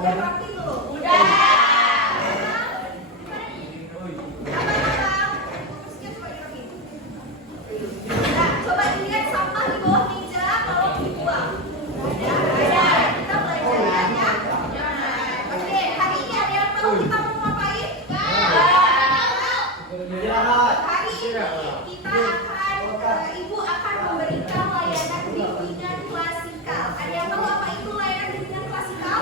udah praktik belum? Udah. Nah, coba dilihat sampah di bawah meja kalau dibuang. Ada. Kita belajar ya. Oke, hari ini ada yang tahu kita mau ngapain? Hari ini kita akan, Ibu akan memberikan layanan bimbingan klasikal. Ada yang tahu apa itu layanan bimbingan klasikal?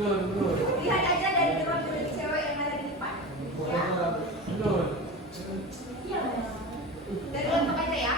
Lihat aja dari gerak-gerik cewek yang ada di depan. Ya. Dari bentuk aja ya.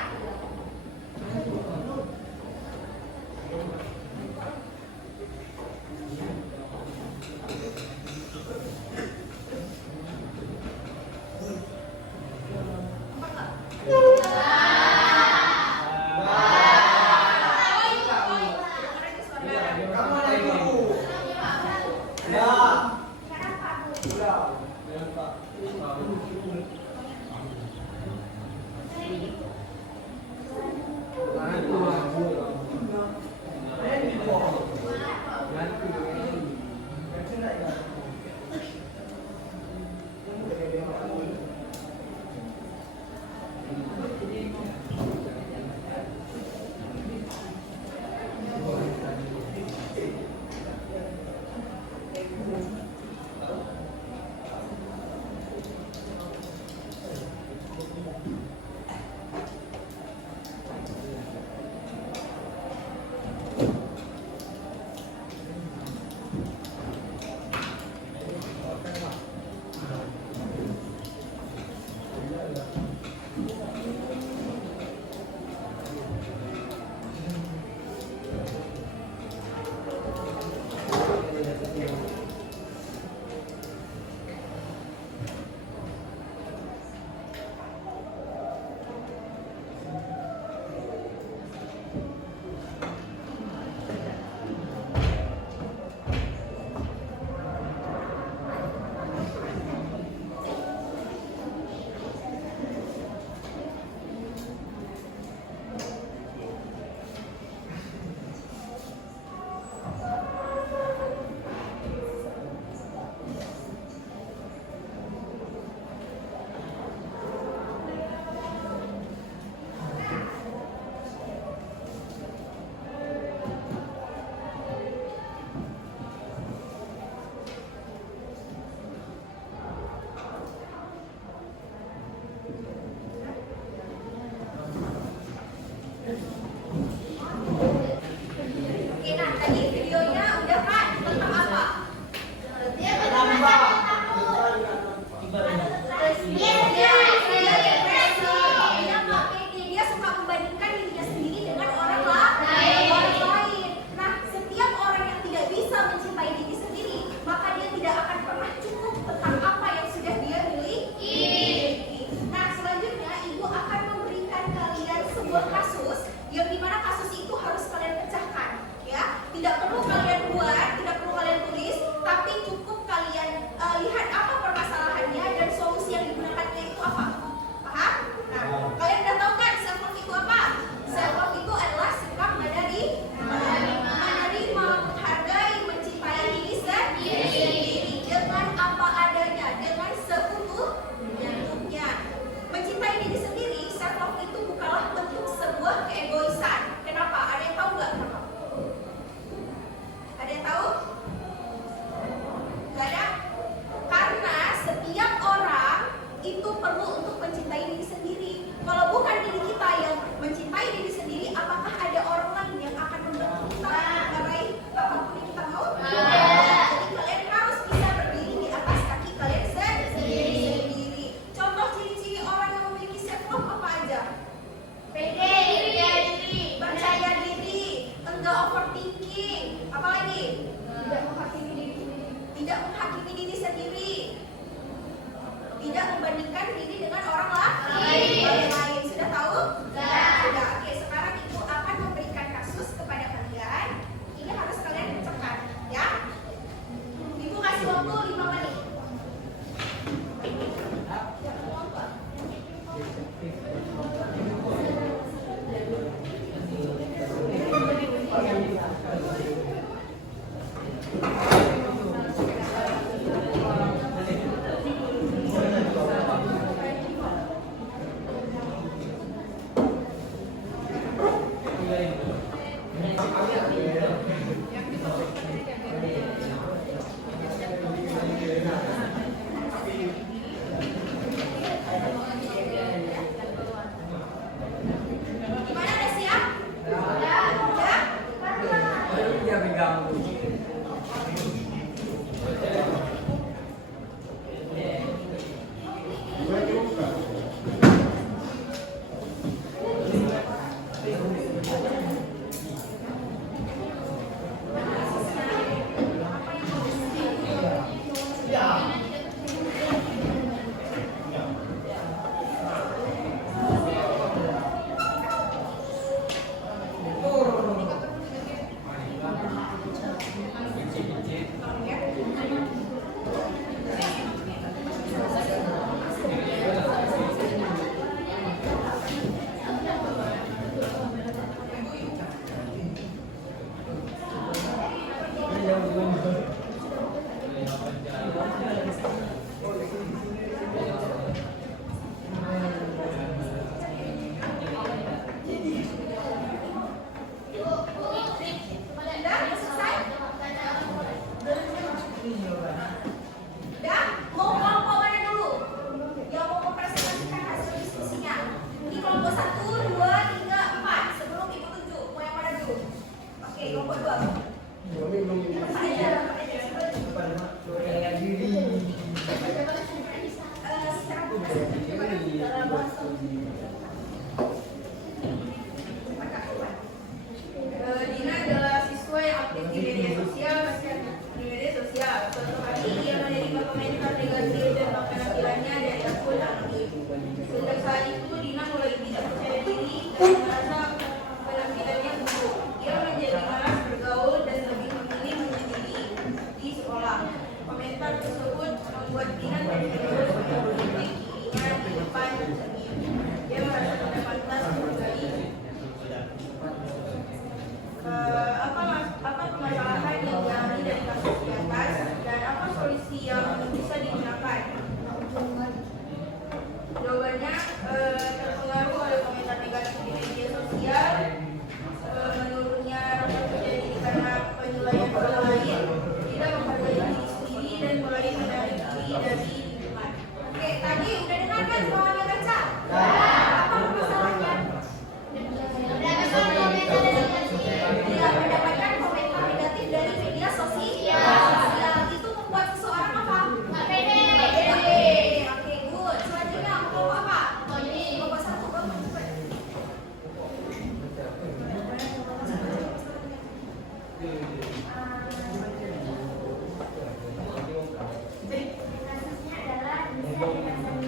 Kasusnya adalah bisa dipasang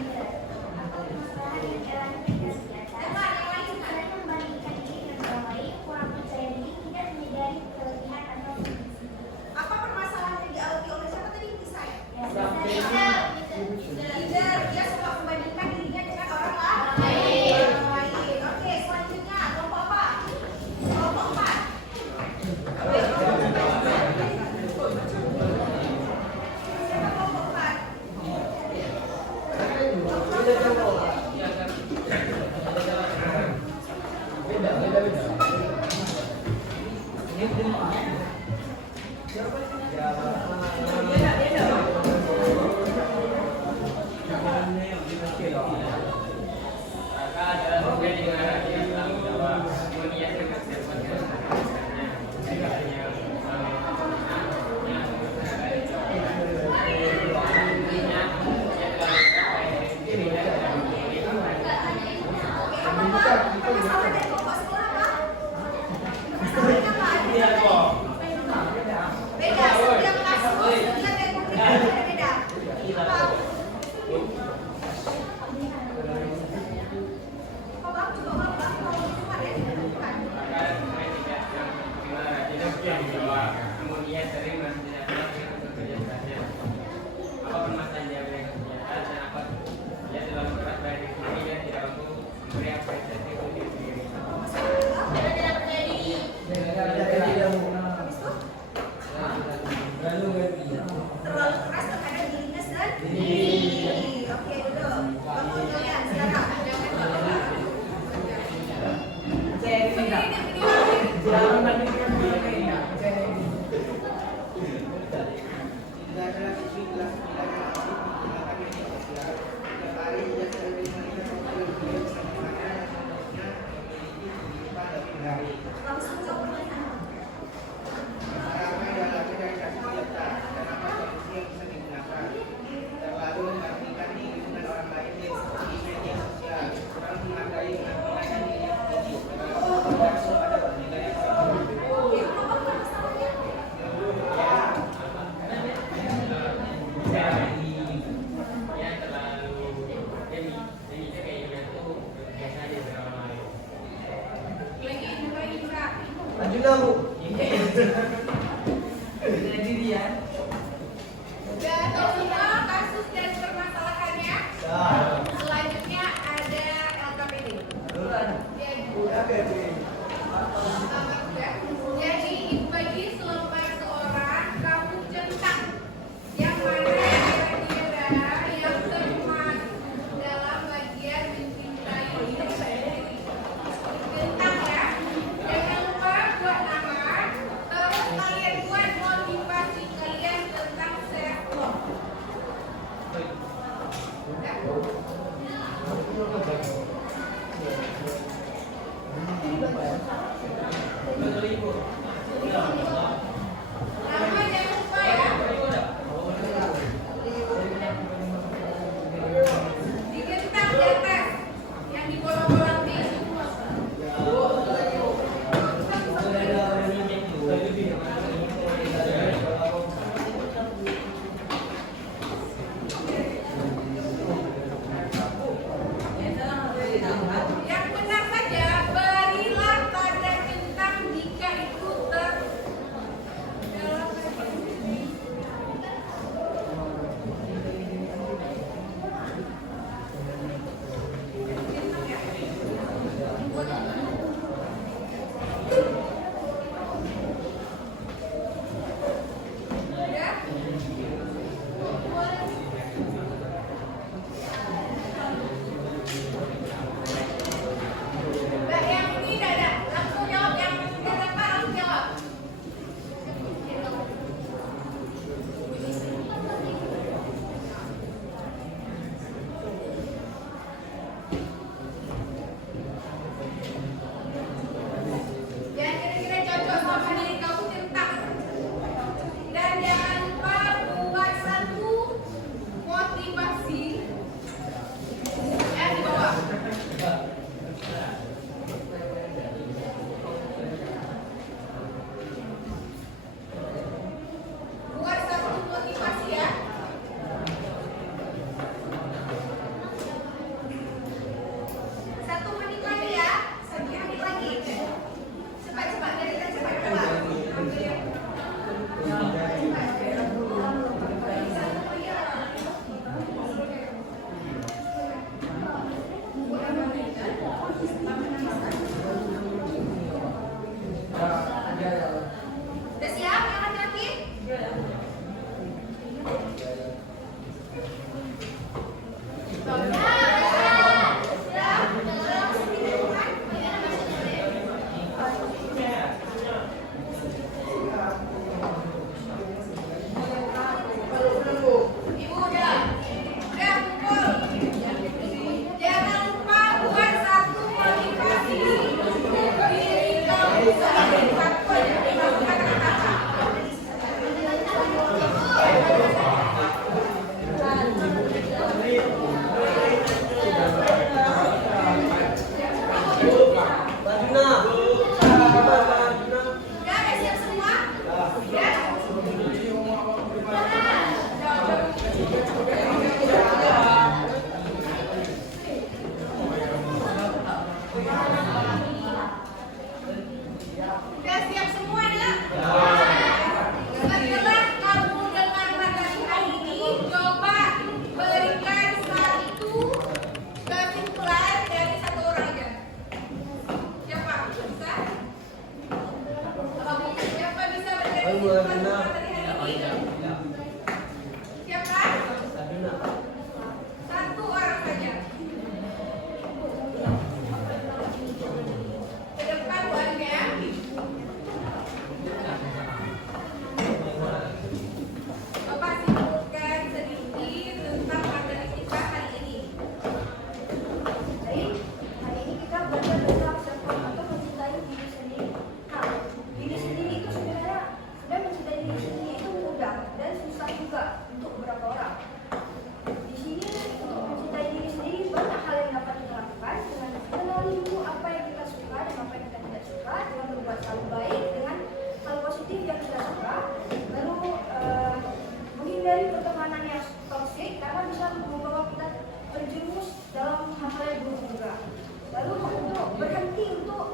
atau permasalahan yang jalannya dengan cara membagikan diri dengan baik, kurang percaya diri, tidak menyadari kelebihan atau kondisi. Apa permasalahan yang dialami oleh siapa tadi bisa ya? Leader. Dia suka membandingkan dirinya dengan orang lain. Oke, selanjutnya kelompok apa? Kelompok 4. Siapa kelompok 4? Permasalahan dari kelompok sekolah apa? Permasalahannya apa? Beda, setiap kasus, setiap yang memberikan beda. Apa? Apa bang? Coba bang, kalau bukan ya, bukan. Kemudian sering menanyakan kebijakannya. Apa permasalahan dia berikan senjata dan apa dia telah berat baik diri dan tidak mampu memberi apresiasi untuk diri sendiri. Terlalu keras terhadap dirinya sendiri. Oke, duduk. Kamu kalian sekarang. Langsung jawab pertanyaan. Oke, apa masalahnya? Yang terlalu demi kayak gimana tuh biasa aja dengan orang lain. Lagi Indra. Lanjutlah Bu. Jadi dia. Udah tahu semua kasus dan permasalahannya. Selanjutnya ada LKPD. Jadi bagi seorang kamu centang yang mana kira-kira yang termasuk dalam bagian mencintai diri sendiri. Centang ya. Jangan lupa buat nama. Terus kalian buat motivasi kalian tentang self love. Nama jangan lupa ya. Digentang di atas. Yang di bolong-bolong di semua. Yang benar saja, berilah pada centang jika itu dalam Mbak yang ini dada, langsung jawab yang dada Pak, langsung jawab. Yang kira-kira cocok sama diri kamu centang. Dan jangan lupa buat satu lagi? Siap kan? Satu orang saja. Ke depan buatnya. Bapak simpulkan sedikit tentang materi kita hari ini. Baik, hari ini kita belajar tentang self-love atau mencintai diri sendiri. Nah, diri sendiri itu sebenarnya mencintai diri sendiri itu mudah dan susah juga untuk beberapa orang. Di sini untuk mencintai diri sendiri banyak hal yang dapat kita lakukan dengan mengenali dulu apa yang kita suka dan apa yang kita tidak suka, dengan berbuat hal baik dengan hal positif yang kita suka, lalu menghindari pertemanan yang toksik karena bisa membawa kita terjerumus dalam hal-hal yang buruk juga. Lalu untuk berhenti untuk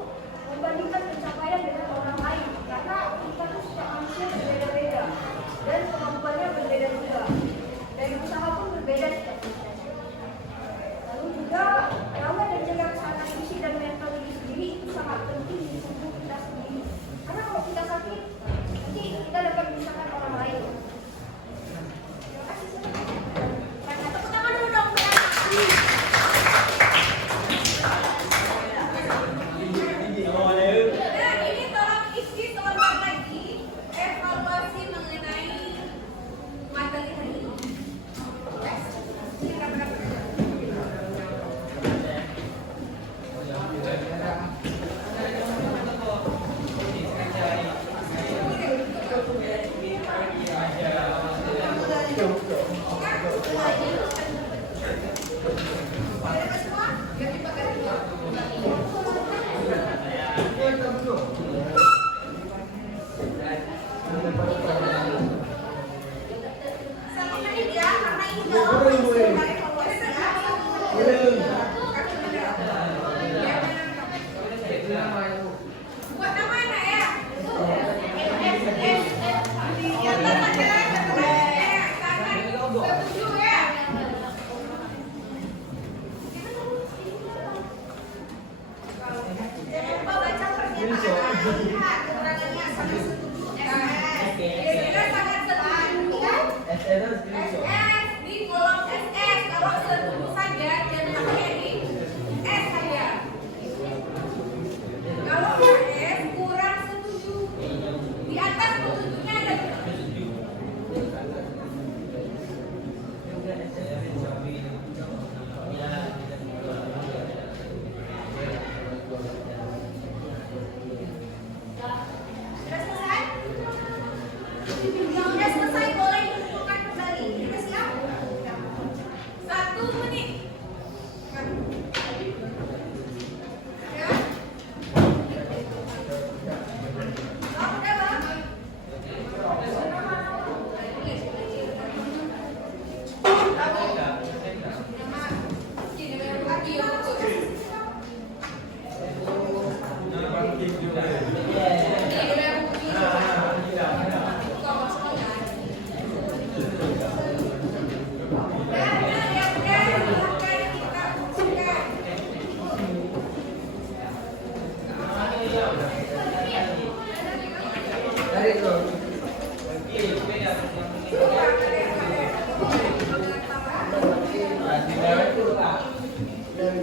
membandingkan pencapaian dengan orang lain karena kita tuh setiap manusia berbeda-beda dan kemampuannya berbeda juga dan usaha pun berbeda setiap manusia. Lalu juga rawat dan jaga kesehatan fisik dan mental diri sendiri itu sangat penting di tubuh kita sendiri karena kalau kita sakit nanti kita dapat menyusahkan orang lain. Terima kasih. Tepuk tangan dulu dong, Mbak. Nah, ini tolong isi sebentar lagi evaluasi mengenai materi hari ini. Silakan berapa? Ada semua? Ganti pakai dua. Satu menit ya, karena ini udah lama sebentar evaluasi ya. Buat nama anak ya? Di atas ada kanan setuju ya? Jangan lupa baca pernyataan. Lihat keterangannya sangat setuju. Kira-kira sangat setuju kan? SS di kolom SS. Kalau setuju saja jangan pakai di S saja. Kalau S kurang setuju. Di atas setujuknya ada Sudah selesai? Yang udah selesai boleh dikumpulkan kembali. Kita siap? 1 menit. Ya? Oh, udah Bang? Oke.